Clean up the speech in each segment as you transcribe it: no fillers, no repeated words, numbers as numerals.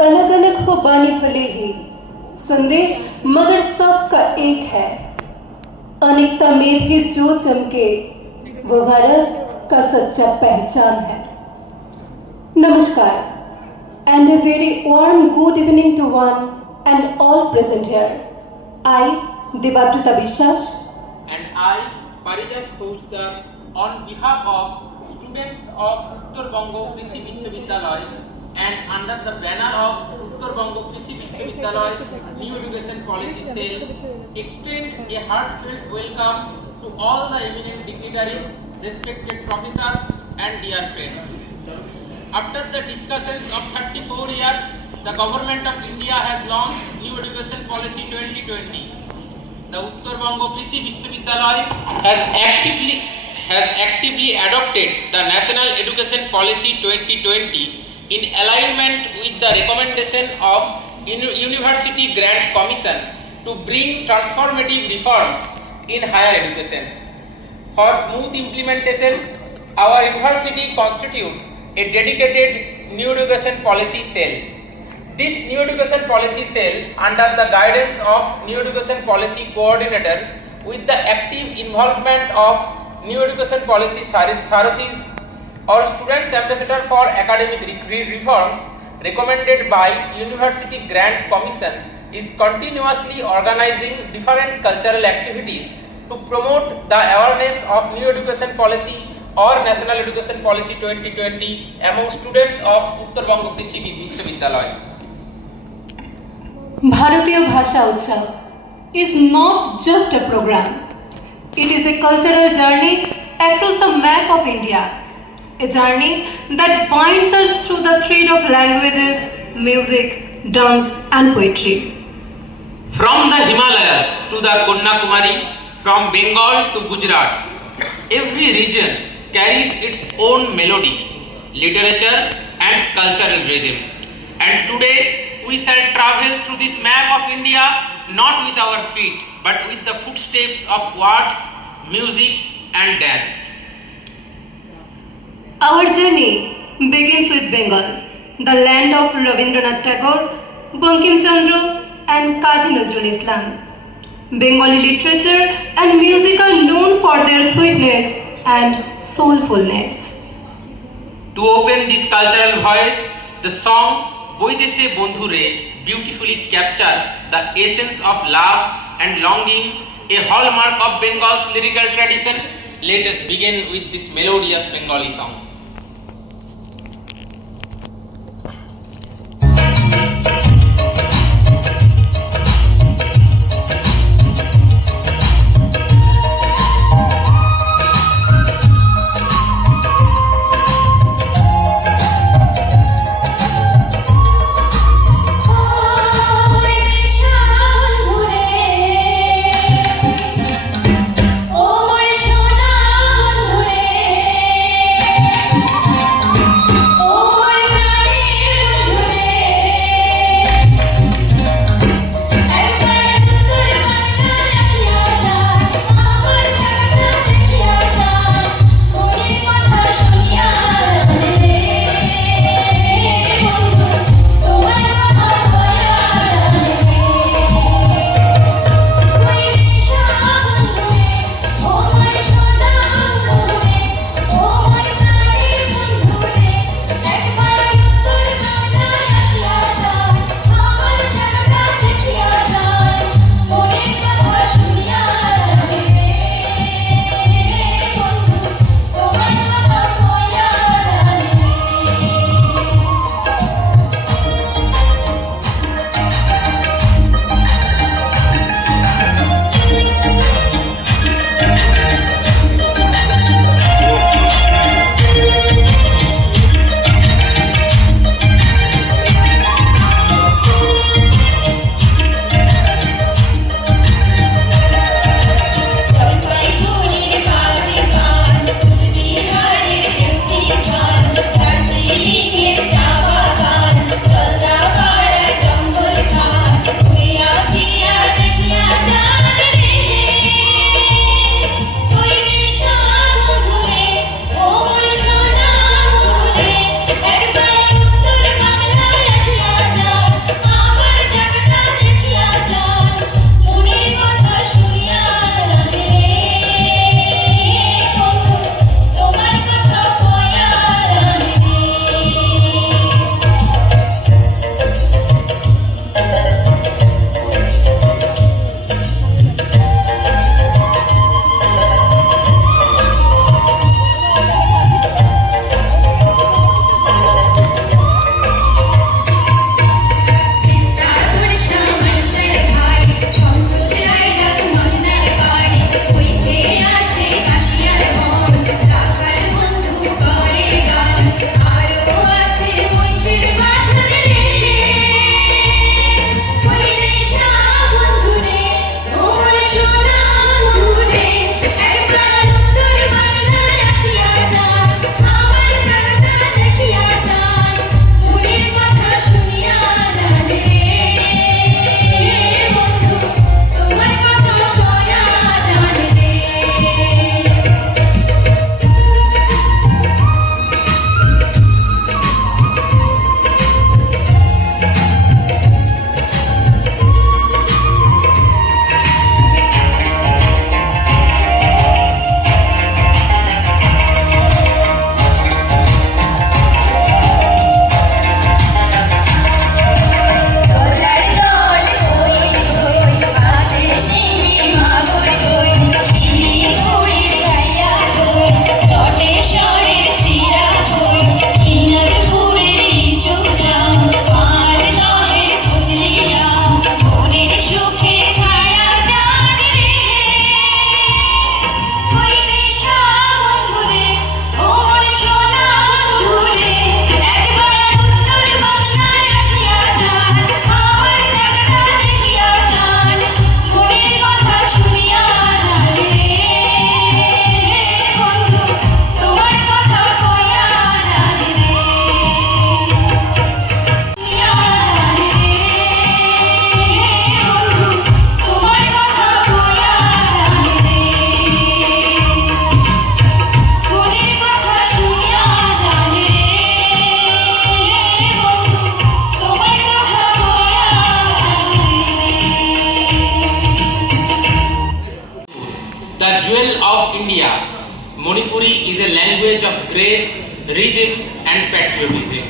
अलग अलग हो बानी भले ही, संदेश मगर सबका एक है। अनेकता में भी जो चमके वो भारत का सच्चा पहचान है। नमस्कार and a very warm good evening to one and all present here. I, Debatrita Bishwas, and I, Parijat Khousdar, on behalf of students of Uttar Bongo Krishi Vishwavidyalay and under the banner of Uttar Bongo Krishi Vishwavidyalay New Education Policy Cell, extend a heartfelt welcome to all the eminent dignitaries, respected professors and dear friends. After the discussions of 34 years, the Government of India has launched New Education Policy 2020. The Uttar Bongo Krishi Vishwavidyalay has actively adopted the National Education Policy 2020 in alignment with the recommendation of University Grant Commission to bring transformative reforms in higher education. For smooth implementation, our university constitutes a dedicated New Education Policy Cell. This New Education Policy Cell, under the guidance of New Education Policy Coordinator with the active involvement of New Education Policy Sarathis or Students Ambassador for Academic Reforms recommended by University Grant Commission, is continuously organizing different cultural activities to promote the awareness of New Education Policy or National Education Policy 2020 among students of Uttar Bongo Krishi Vishwavidyalay. Bharatiya Bhasha Utsav is not just a program. It is a cultural journey across the map of India. A journey that binds us through the thread of languages, music, dance and poetry. From the Himalayas to the Kanyakumari, from Bengal to Gujarat, every region carries its own melody, literature and cultural rhythm. And today we shall travel through this map of India not with our feet but with the footsteps of words, music and dance. Our journey begins with Bengal, the land of Rabindranath Tagore, Bankim Chandra and Kazi Nazrul Islam. Bengali literature and music are known for their sweetness and soulfulness. To open this cultural voyage, the song Boideshe Bondhure beautifully captures the essence of love and longing, a hallmark of Bengal's lyrical tradition. Let us begin with this melodious Bengali song. rhythm and patriotism.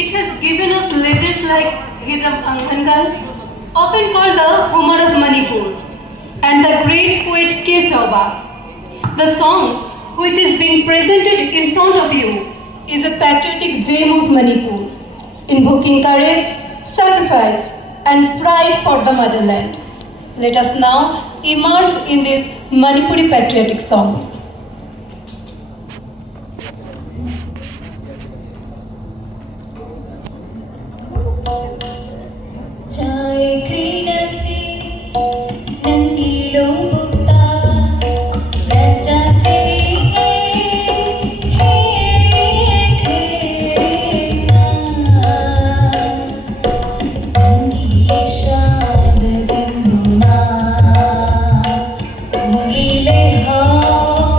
It has given us legends like Hijam Anghankal, often called the Humar of Manipur, and the great poet K. Chauba. The song, which is being presented in front of you, is a patriotic gem of Manipur, invoking courage, sacrifice, and pride for the motherland. Let us now immerse in this Manipuri patriotic song. चाय क्रीडसी नंगीलो बुक्ता राजा से हे खेना नंगीले शाद दिंदुना नंगीले हार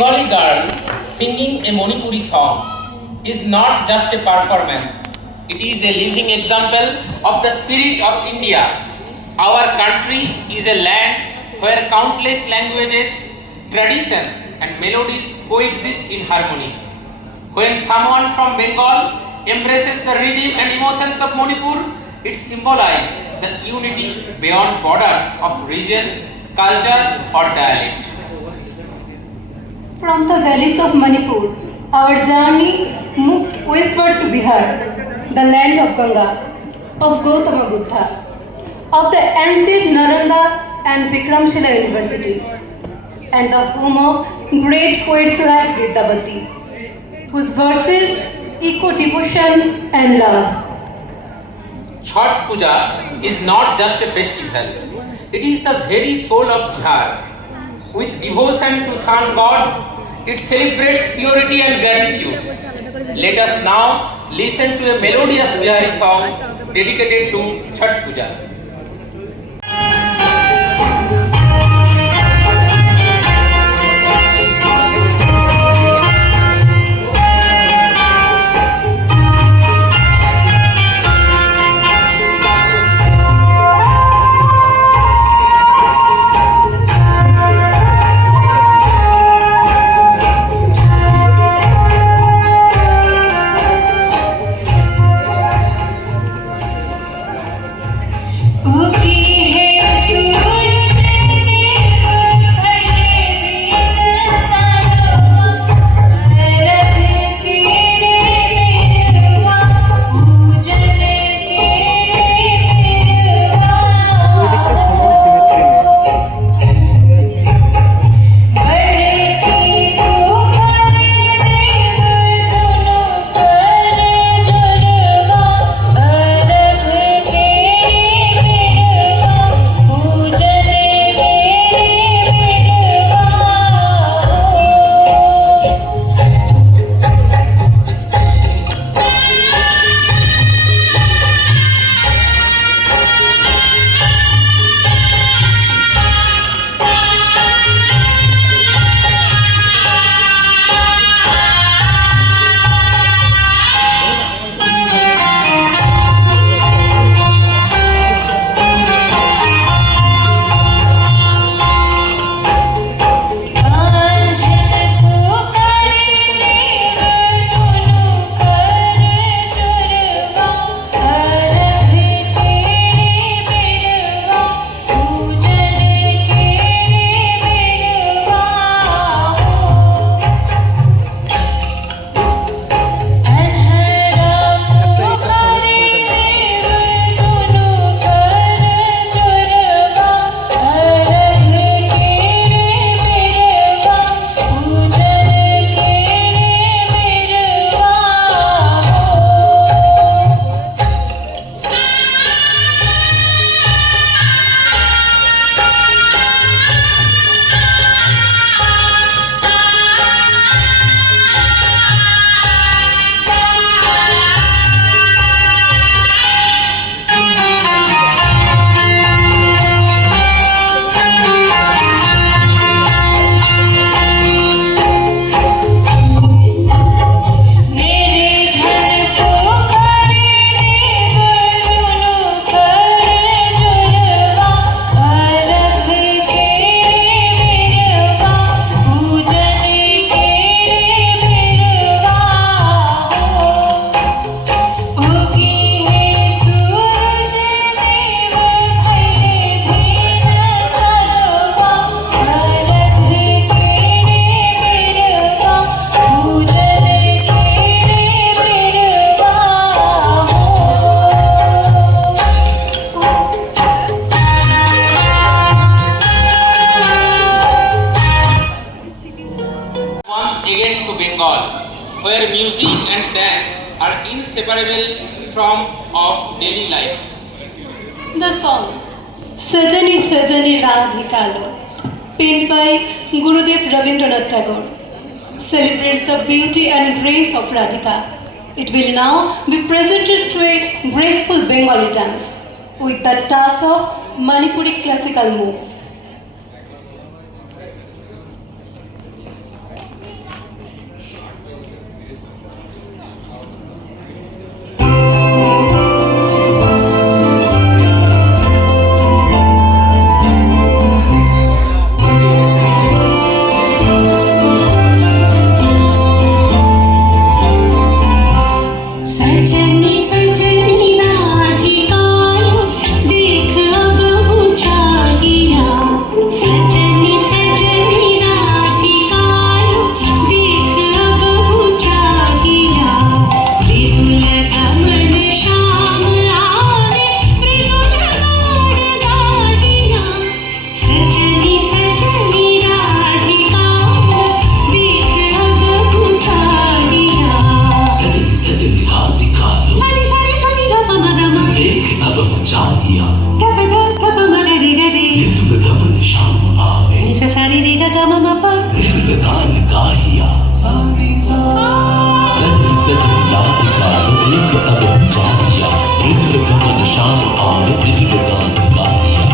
Bengali girl singing a Manipuri song is not just a performance, it is a living example of the spirit of India. Our country is a land where countless languages, traditions, and melodies coexist in harmony. When someone from Bengal embraces the rhythm and emotions of Manipur, it symbolizes the unity beyond borders of region, culture, or dialect. From the valleys of Manipur, our journey moves westward to Bihar, the land of Ganga, of Gautama Buddha, of the ancient Nalanda and Vikramshila universities, and the home of great poets like Vidyavati, whose verses echo devotion and love. Chhath Puja is not just a festival, it is the very soul of Bihar. With devotion to Sun God, it celebrates purity and gratitude. Let us now listen to a melodious Bihari song dedicated to Chhath Puja. Where music and dance are inseparable from of daily life. The song Sajani Sajani Radhikalo, penned by Gurudev Rabindranath Tagore, celebrates the beauty and grace of Radhika. It will now be presented through a graceful Bengali dance with the touch of Manipuri classical move. शान और दृढ़ गान गा दिया।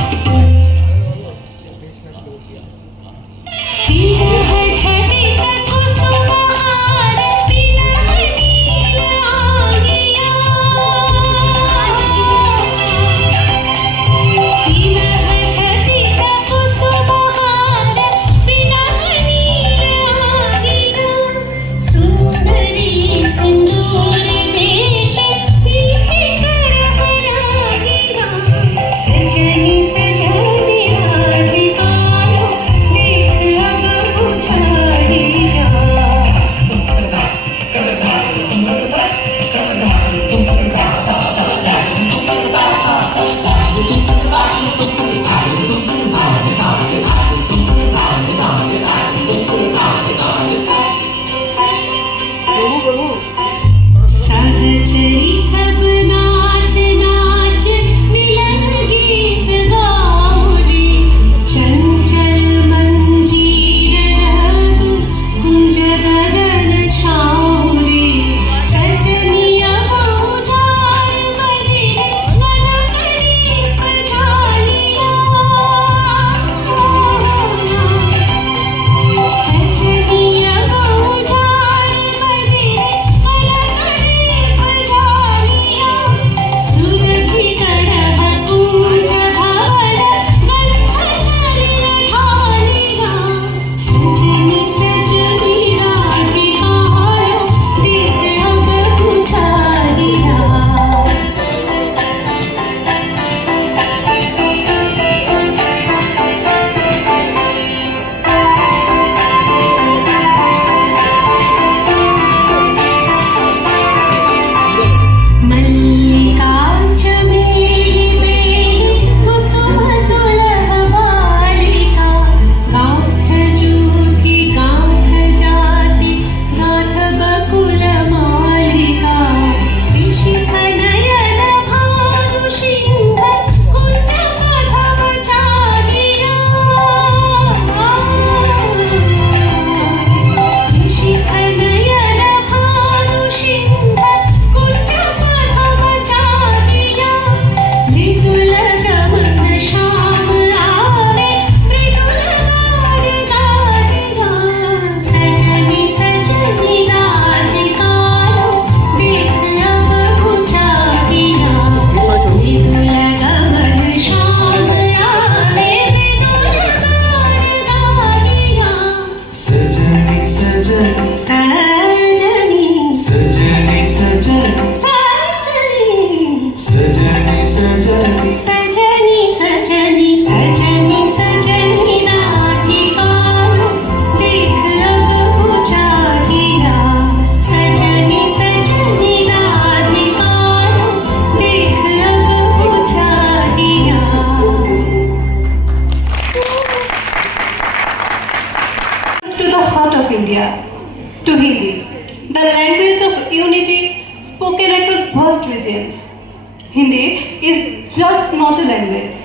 India, to Hindi, the language of unity spoken across vast regions. Hindi is just not a language,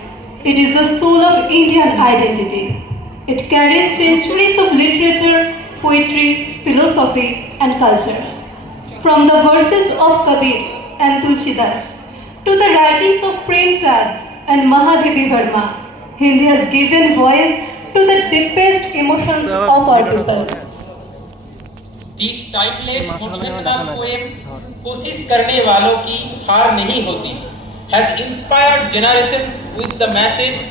it is the soul of Indian identity. It carries centuries of literature, poetry, philosophy, and culture. From the verses of Kabir and Tulsidas to the writings of Prem Chand and Mahadevi Verma, Hindi has given voice to the deepest emotions of our people. This timeless motivational poem, कोशिश करने वालों की हार नहीं होती, has inspired generations with the message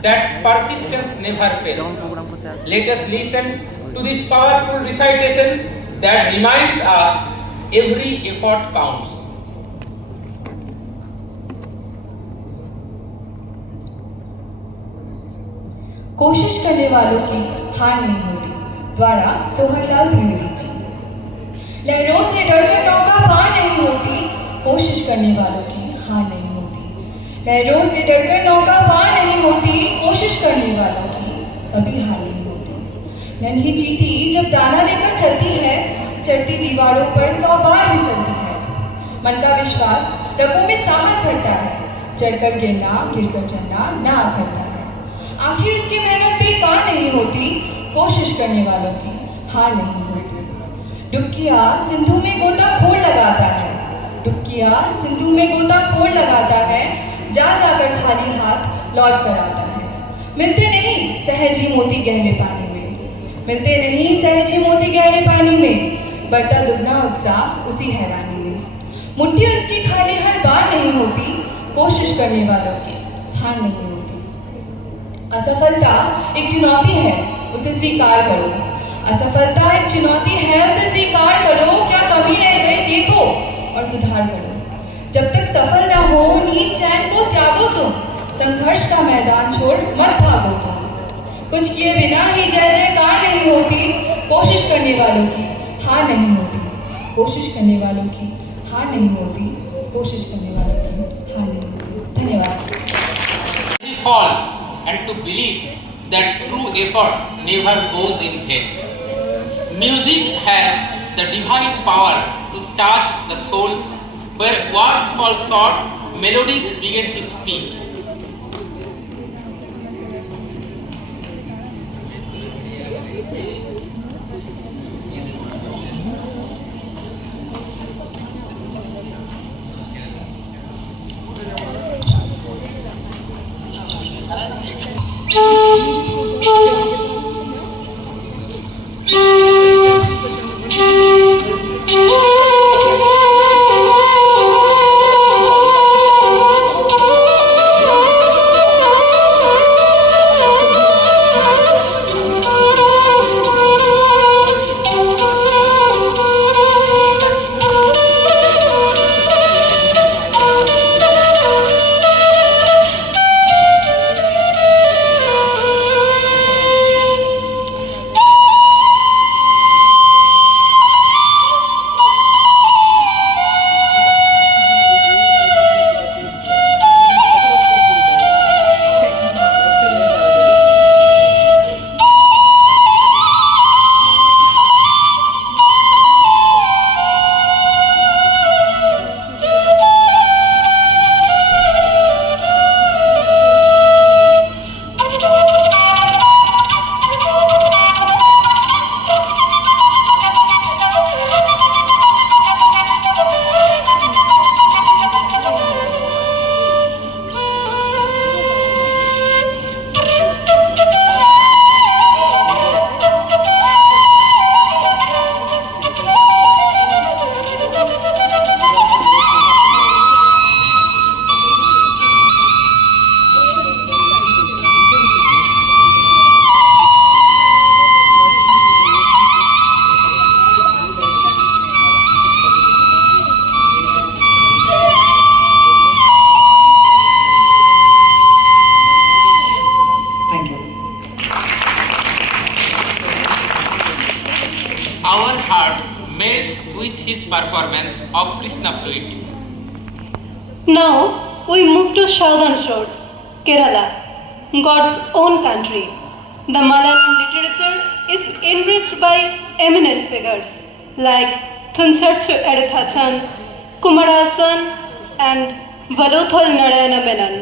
that persistence never fails. Let us listen to this powerful recitation that reminds us every effort counts. कोशिश करने वालों की हार नहीं होती। द्वारा सोहनलाल द्विवेदी जी। लहरों से डरकर नौका पार नहीं होती, कोशिश करने वालों की हार नहीं होती। लहरों से डरकर नौका पार नहीं होती, कोशिश करने वालों की कभी हार नहीं होती। नन्ही चींटी जब दाना लेकर चलती है, चढ़ती दीवारों पर 100 बार फिसलती है। मन का विश्वास, रगों में साहस भरता है, चढ़कर गिरना, गिरकर चढ़ना ना करता है। आखिर उसकी मेहनत बेकार नहीं होती, कोशिश करने वालों की हार नहीं होती। डुबकिया सिंधु में गोताखोर लगाता है, डुबकिया सिंधु में गोताखोर लगाता है, जा जाकर खाली हाथ लौट कर आता है। मिलते नहीं सहजी मोती गहरे पानी में, मिलते नहीं सहजी मोती गहरे पानी में, बढ़ता दुगना उत्साह उसी हैरानी में। मुट्ठी उसकी खाली हर बार नहीं होती, कोशिश करने वालों की हार नहीं होती। असफलता एक चुनौती है, उसे स्वीकार करो। असफलता एक चुनौती है, उसे स्वीकार करो। क्या कमी रह गई देखो और सुधार करो। जब तक सफल ना हो नींद चैन को त्यागो तुम, संघर्ष का मैदान छोड़ मत भागो तुम। कुछ किए बिना ही जय जयकार नहीं होती, कोशिश करने वालों की हार नहीं होती। कोशिश करने वालों की हार नहीं होती, कोशिश करने वालों की हार नहीं होती। धन्यवाद। We fall and to believe that true effort never goes in vain. Music has the divine power to touch the soul. Where words fall short, melodies begin to speak. Our hearts melts with his performance of Krishna Fluid. Now we move to southern shores, Kerala, God's own country. The Malayalam literature is enriched by eminent figures like Thuncharchu Eduthachan, Kumarasan, and Valuthal Narayana Menon.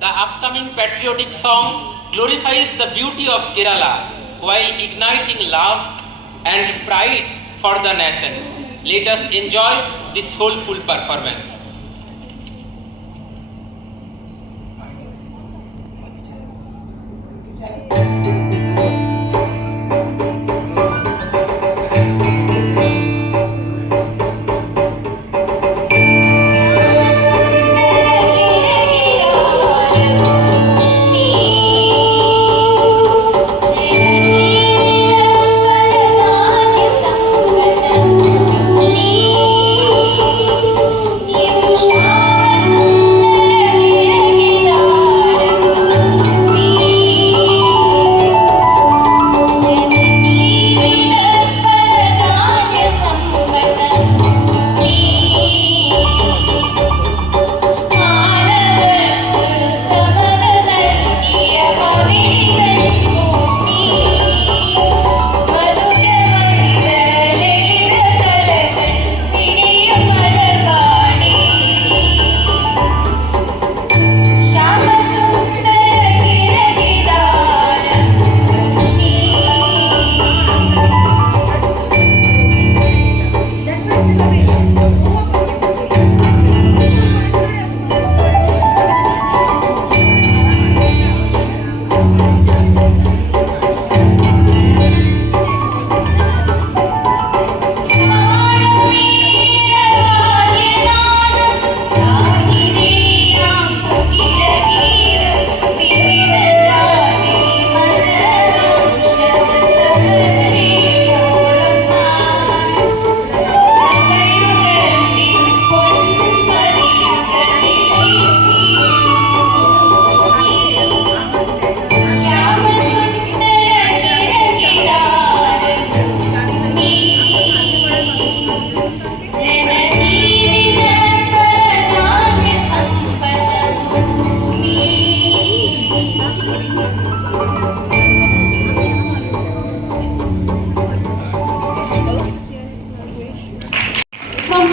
The upcoming patriotic song glorifies the beauty of Kerala while igniting love and pride for the nation. Let us enjoy this soulful performance. You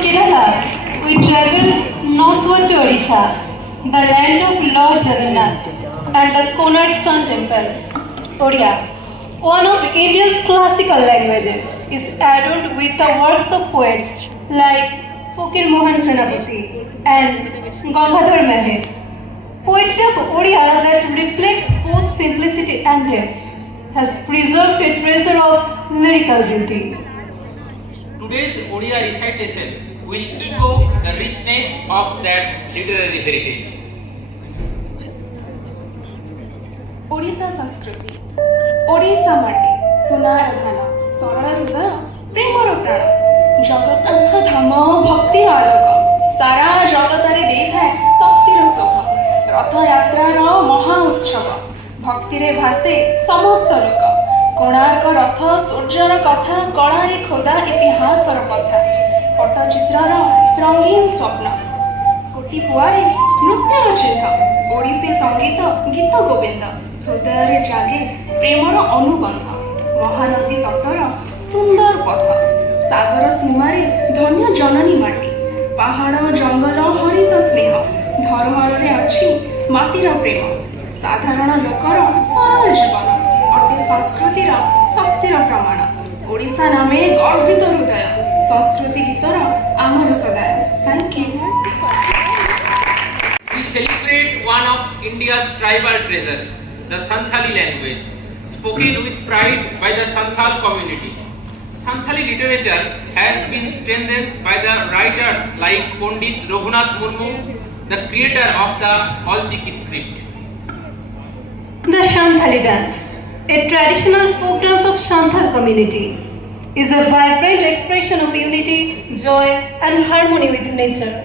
Kerala, we travel northward to Odisha, the land of Lord Jagannath and the Konark Sun Temple. Odia, one of India's classical languages, is adorned with the works of poets like Fakir Mohan Senapati and Gangadhar Mehar. Poetry of Odia that reflects both simplicity and depth has preserved a treasure of lyrical beauty. Today's Odia recitation will echo the richness of that literary heritage. Odisha ସଂସ୍କୃତି ଓଡ଼ିଶା ମାଟି ସୁନାର ଧାନ ସରଳ ହୃଦୟ ପ୍ରେମର ପ୍ରାଣ ଜଗନ୍ନାଥ ଧାମ ଭକ୍ତିର ଆଲୋକ ସାରା ଜଗତରେ ଦେଇଥାଏ ଶକ୍ତିର ଶୋଭ ରଥଯାତ୍ରାର ମହା ଉତ୍ସବ ଭକ୍ତିରେ ଭାସେ ସମସ୍ତ ଲୋକ କୋଣାର୍କ ରଥ ସୂର୍ଯ୍ୟର କଥା କଳାରେ ଖୋଦା ଇତିହାସର କଥା ପଟ୍ଟଚିତ୍ରର ରଙ୍ଗୀନ ସ୍ୱପ୍ନ କୋଟି ପୁଆରେ ନୃତ୍ୟର ଚିହ୍ନ ଓଡ଼ିଶୀ ସଙ୍ଗୀତ ଗୀତ ଗୋବିନ୍ଦ ହୃଦୟରେ ଜାଗେ ପ୍ରେମର ଅନୁବନ୍ଧ ମହାନଦୀ ତଟର ସୁନ୍ଦର ପଥ ସାଗର ସୀମାରେ ଧନ୍ୟ ଜନନୀ ମାଟି ପାହାଡ଼ ଜଙ୍ଗଲ ହରିତ ସ୍ନେହ ଧରୋହରରେ ଅଛି ମାଟିର ପ୍ରେମ ସାଧାରଣ ଲୋକର ସରଳ ଜୀବନ ଅଟେ ସଂସ୍କୃତିର ଶକ୍ତିର ପ୍ରମାଣ ଓଡ଼ିଶା ନାମେ ଗର୍ବିତ ହୃଦୟ ସଂସ୍କୃତି ଗୀତର ଆମର ସଦାୟ thank you We celebrate one of India's tribal treasures, the Santhali language, spoken with pride by the Santhal community. Santhali literature has been strengthened by the writers like Pandit Raghunath Murmu, the creator of the Alchiki script. The Shanthali dance, a traditional folk dance of Shanthal community, is a vibrant expression of unity, joy and harmony with nature.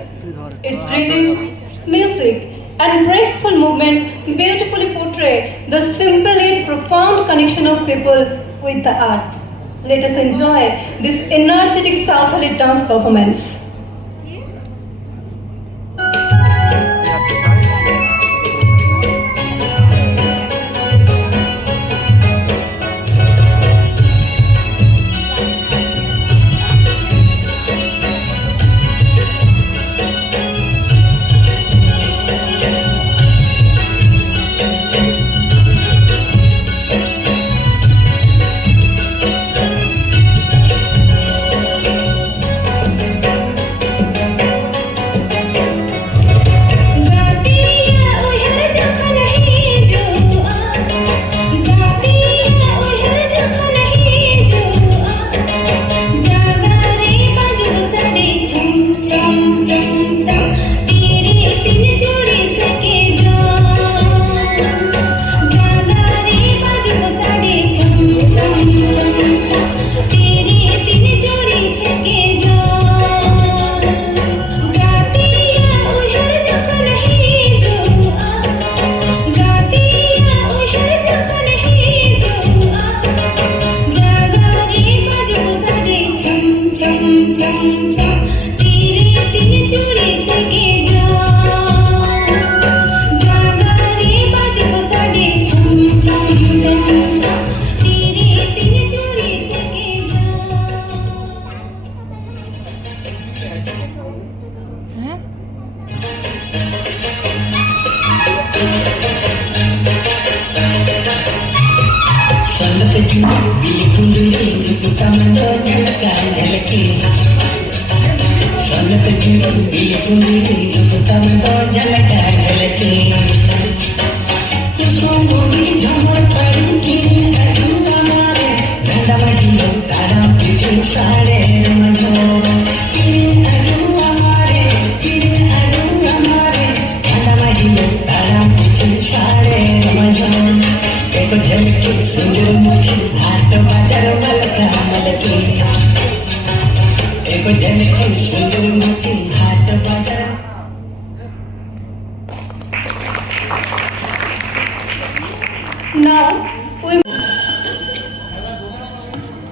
Its rhythm, music and graceful movements beautifully portray the simple yet profound connection of people with the earth. Let us enjoy this energetic Santhali dance performance. Now we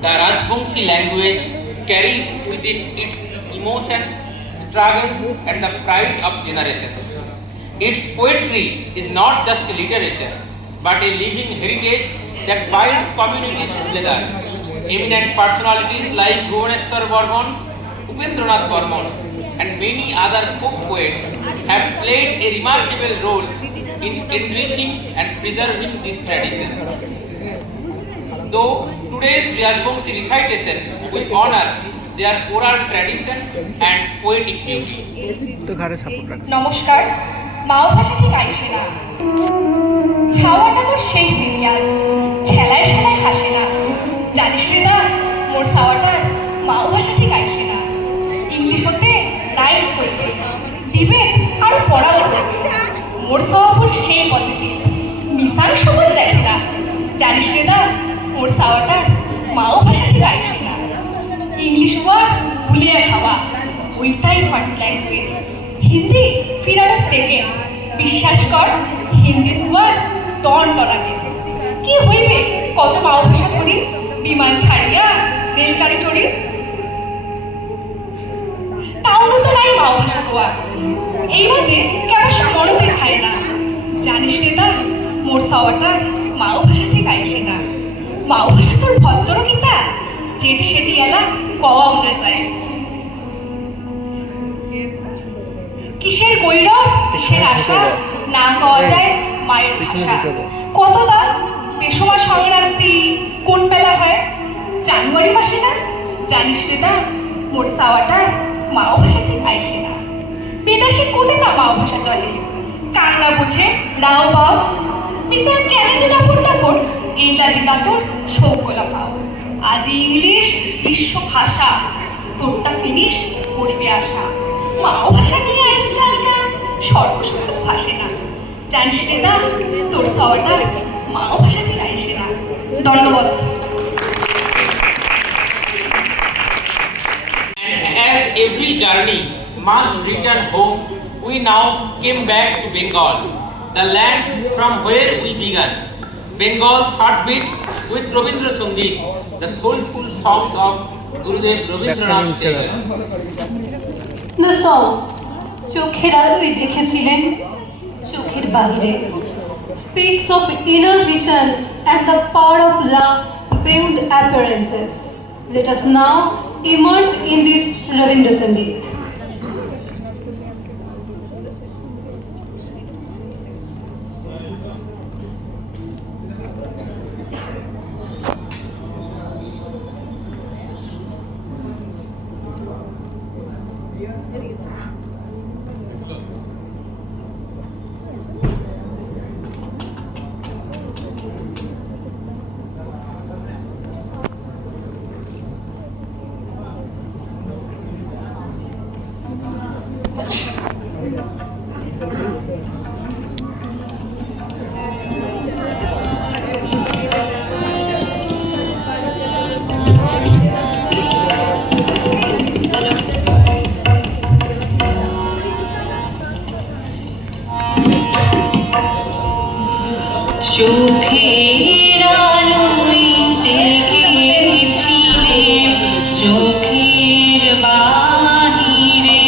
The Rajbongsi language carries within its emotions, struggles and the pride of generations. Its poetry is not just literature but a living heritage that binds communities together. Eminent personalities like Bhuvaneshwar Burman, Upendranath Burman, and many other folk poets have played a remarkable role in enriching and preserving this tradition. Though today's Rajbongsi recitation will honor their oral tradition and poetic beauty. নমস্কার, মাও ভাষা ঠিক আইসে না, ছাওয়াটা মোর সেই serious, ছেলায় সেলায় হাসে না, জানিস রে দা মোর ছাওয়াটার মাও ভাষা ঠিক আইসে না, ইংলিশ হতে রাইটস করবে, ডিবেট আর পড়াও করবে, মোর স্বভাব সেই পজিটিভ, মিশাং সবল দেখে না, জানিস রে দা মোর ছাওয়াটার মাও ভাষা ঠিক আইসে না, ইংলিশ ওয়ার্ড গুলিয়ে খাওয়া, ওইটাই ফার্স্ট ল্যাঙ্গুয়েজ, হিন্দি ফিরানো সেকেন্ড, বিশ্বাস কর হিন্দি ওয়ার্ড টন টনাবিস, কি হইবে কত মাও ভাষা ধরি, বিমান ছাড়িয়া রেলগাড়ি চড়ি, টাউনও তো নাই মাও ভাষা কোয়া, এই মধ্যে কেমন মরতে খায় না, জানিস রে তা মোর সাওয়াটার মাও ভাষা ঠিক আইসে না, মাও ভাষা তোর ভদ্র কিতা যেটি সেটি এলা কওয়াও না যায়, কিসের গৈরব কিসের আশা না কওয়া যায় মায়ের ভাষা, কত দান বেসময় সংক্রান্তি কোন বেলা হয়, জানুয়ারি মাসে না, জানিস রে দা মোর সাওয়াটার মাও ভাষা ঠিক আইসে না, বিদেশে কোটে না মাও ভাষা চলে, কাংলা বুঝে রাও পাও, মিসার কেনে যে দাপড় দাপড় ইংরাজি দাঁতর সৌকলা পাও, আজ ইংলিশ বিশ্ব ভাষা, তোরটা ফিনিশ করিবে আশা, মাও ভাষা নিয়ে আজকালকার সর্বসুখত ভাসে না, জানিস রে দা তোর সাওয়াটার মাও ভাষা ঠিক আইসে না। ধন্যবাদ। And as every journey must return home, we now came back to Bengal, the land from where we began. Bengal's heartbeats with Rabindra Sangeet, the soulful songs of Gurudev Rabindranath Tagore. The song চোখের আলোয় দেখেছিলেন চোখের বাইরে speaks of inner vision and the power of love beyond appearances. Let us now immerse in this Rabindra Sangeet. চোখের আলোয় দেখেছিলে চোখের বাহিরে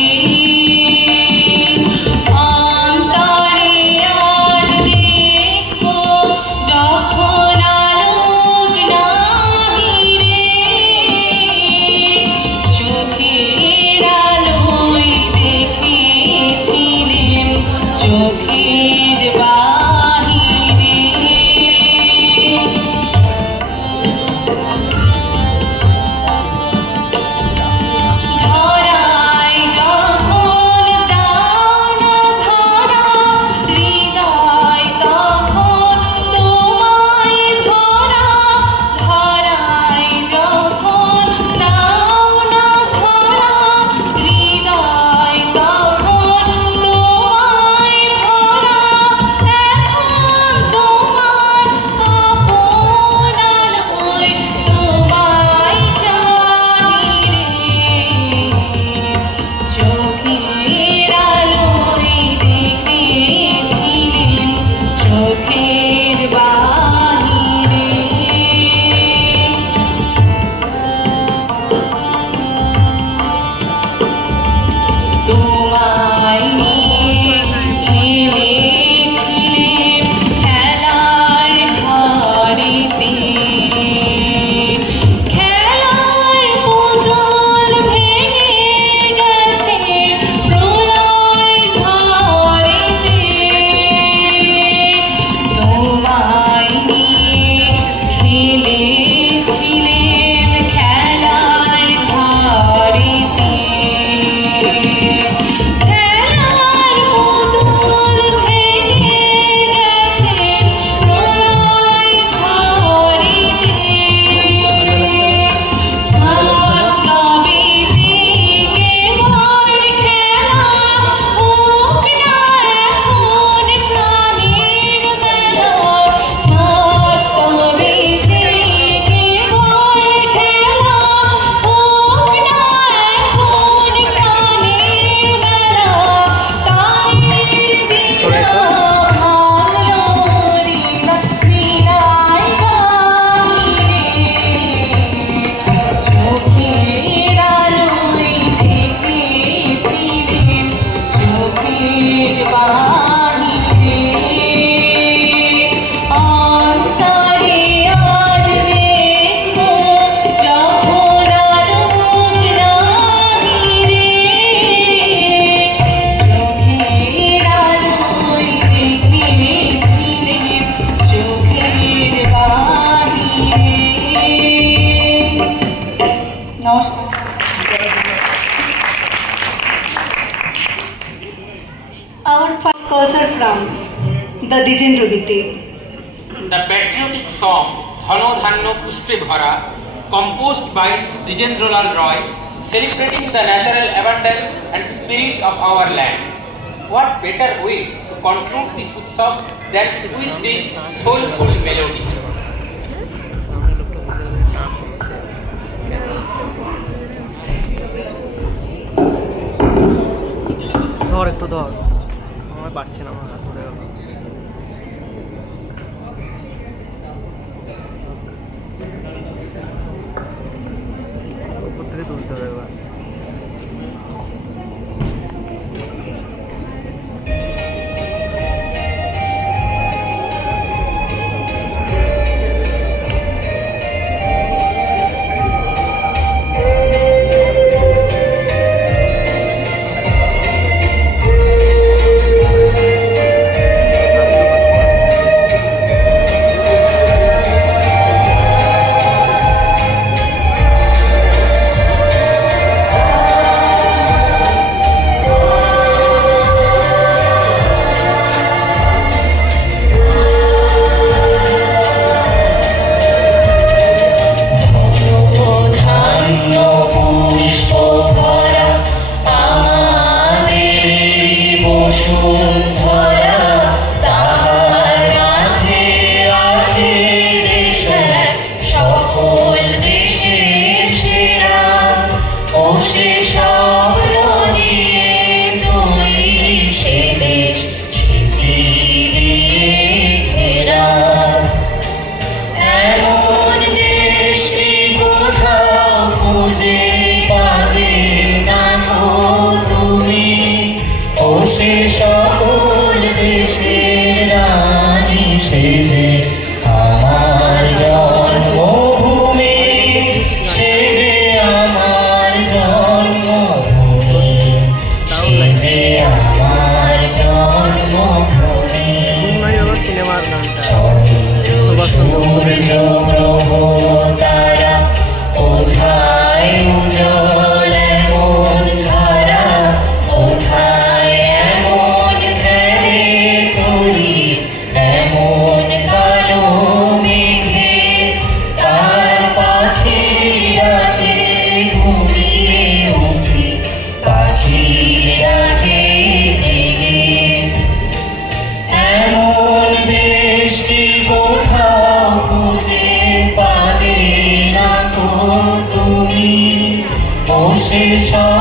culture crown, the Dijendra Giti. The patriotic song Dhano Dhanno Pushpe Bhara, composed by Dijendralal Roy, celebrating the natural abundance and spirit of our land. What better way to conclude this utsav than with this soulful melody? ধর একটু ধর আমার পারছি না, আমার হাত ধরে গেল। উপর থেকে তুলতে হবে এবার।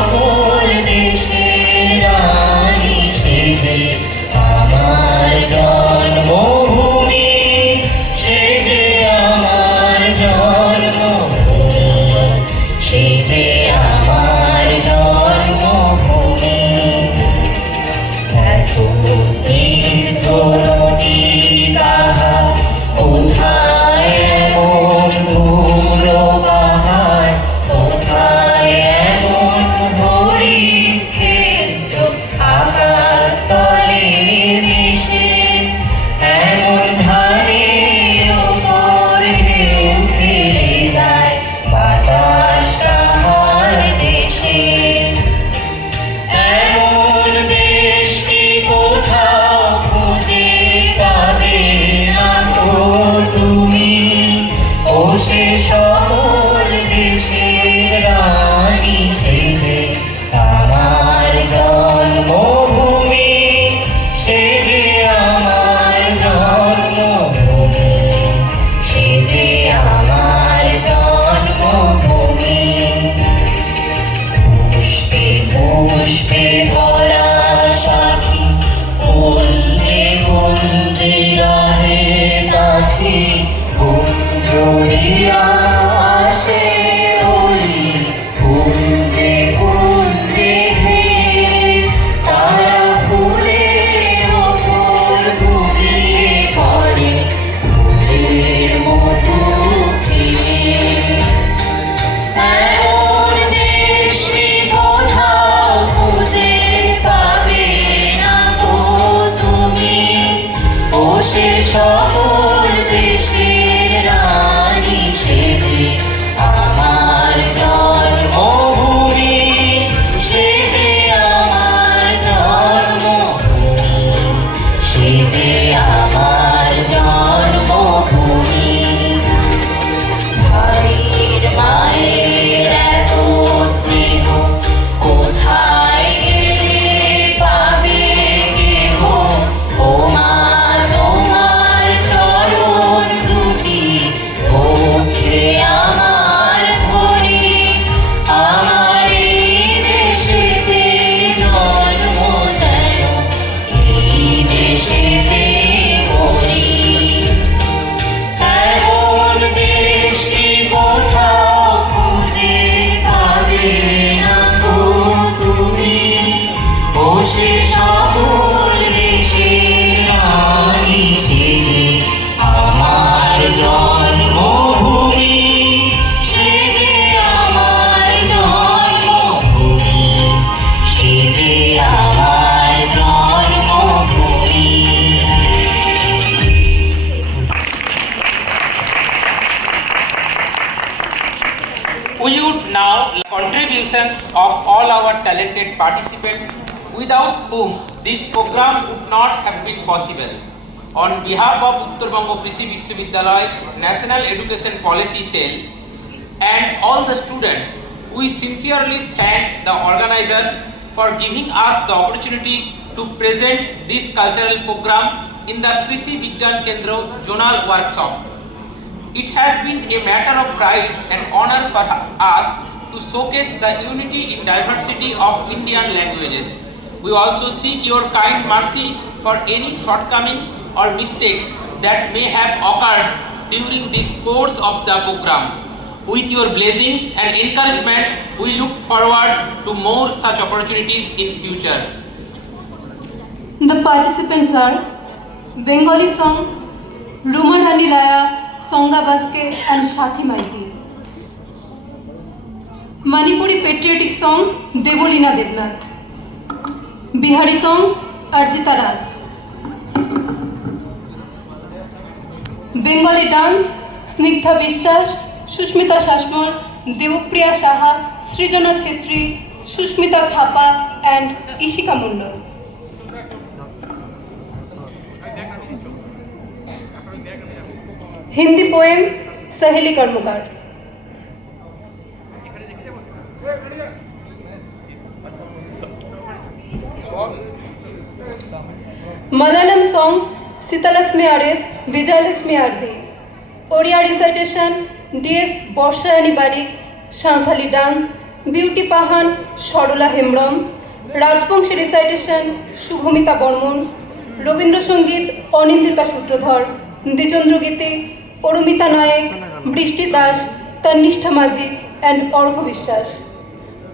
সকল দেশের রানী সেজে আমার জন্মভূমি, সেজে আমার জন্মভূমি, সেজে আমার জন্মভূমি। এত স্নিগ্ধ নদী কাহা, কোথায় এমন ধূম্র পাহাড়, কোথায় এমন হরিক্ষেত্র আকাশ তলে মিশে, এমন ধানের ওপর ঢেউ খেলে যায় বাতাস তাহার দেশে। এমন দেশ কি কোথাও খুঁজে পাবে না তো তুমি, ও সে সকল দেশের রানী সেজে আমার জন্মভূমি, সেজে আমার জন্মভূমি, সেজে আমার জন্মভূমি। পুষ্পে পুষ্পে ভরা সাথী, কুঞ্জে কুঞ্জে রাহে কাঠি, কুঞ্জরিয়া আসে ওলি, কুঞ্জে কুঞ্জে হে, তারা ফুলের ওপর ঘুমিয়ে পড়ে ফুলের মতো খেলে। এমন দেশ কি কোথাও খুঁজে পাবে না তো তুমি, ও সে সকল দেশের রানী সে না গো তুমি, ও সে সকল দেশের রানী, সে যে আমার জন্মভূমি, সে যে আমার জন্মভূমি, সে যে আমার জন্মভূমি। We would now contributions of all our talented participants, without whom this program would not have been possible. On behalf of Uttarbango Krishi Vishwavidyalaya National Education Policy Cell and all the students, we sincerely thank the organizers for giving us the opportunity to present this cultural program in the Krishi Vigyan Kendra Zonal Workshop. It has been a matter of pride and honor for us to showcase the unity in diversity of Indian languages. We also seek your kind mercy for any shortcomings or mistakes that may have occurred during this course of the program. With your blessings and encouragement, we look forward to more such opportunities in future. The participants are Bengali song, Ruma Rani Raya, Songa Baske and Shathi Maiti. Manipuri patriotic song, Devolina Devnath. Bihari song, Arjita Raj. Bengali dance, Snigdha Vishwas, Shushmita Shashmol, Devopriya Saha, Srijana Chhetri, Shushmita Thapa and Ishika Mondol. Hindi poem, Saheli Karmokar. Malayalam song, Sitalakshmi R.S., Vijayalakshmi R.B. Oriya recitation, D.S. Borshayani Barik, Santali dance, Beauty Pahan, Shorola Hemram. Rajbongshi recitation, Shubhamita Bormon. Robindra Sangit, Anindita Sutrodhar. Dijendra Giti, Oromita Nayak, Brishti Das, Tannishtha Majhi and Orgho Vishwas.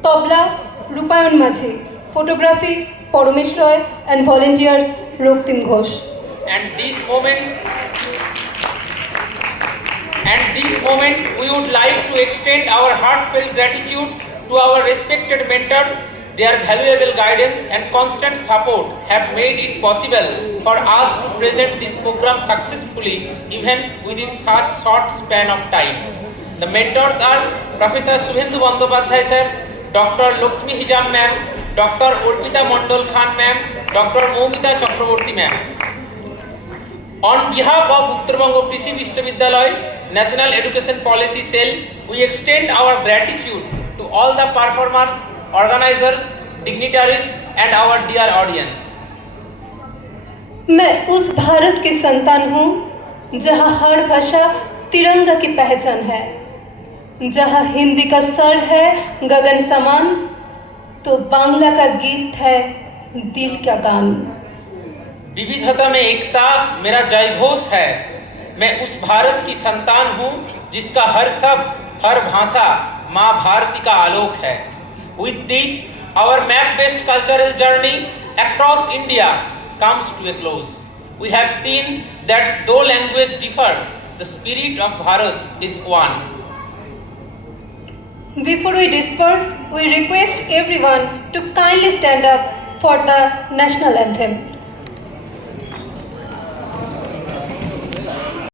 Tabla, Rupayan Majhi. Photography, Paramesh Roy and volunteers, Roktim Ghosh. And this moment we would like to extend our heartfelt gratitude to our respected mentors. Their valuable guidance and constant support have made it possible for us to present this program successfully even within such short span of time. The mentors are Professor Subhendu Bandopadhyay sir, Dr. Lakshmi Hijam ma'am, Dr. Orpita Mondol Khan ma'am, Dr. Moumita Chakraborty ma'am. On behalf of Uttarbango Krishi Vishwavidyalaya National Education Policy Cell, we extend our gratitude to all the performers, organizers, dignitaries and our dear audience. मैं उस भारत की संतान हूँ जहाँ हर भाषा तिरंगा की पहचान है, जहाँ हिंदी का सर है गगन समान, तो बांग्ला का गीत है दिल का गान। विविधता में एकता मेरा जयघोष है। मैं उस भारत की संतान हूँ जिसका हर शब्द, हर भाषा माँ भारती का आलोक है। With this, our map-based cultural journey across India comes to a close. We have seen that though languages differ, the spirit of Bharat is one. Before we disperse, we request everyone to kindly stand up for the national anthem.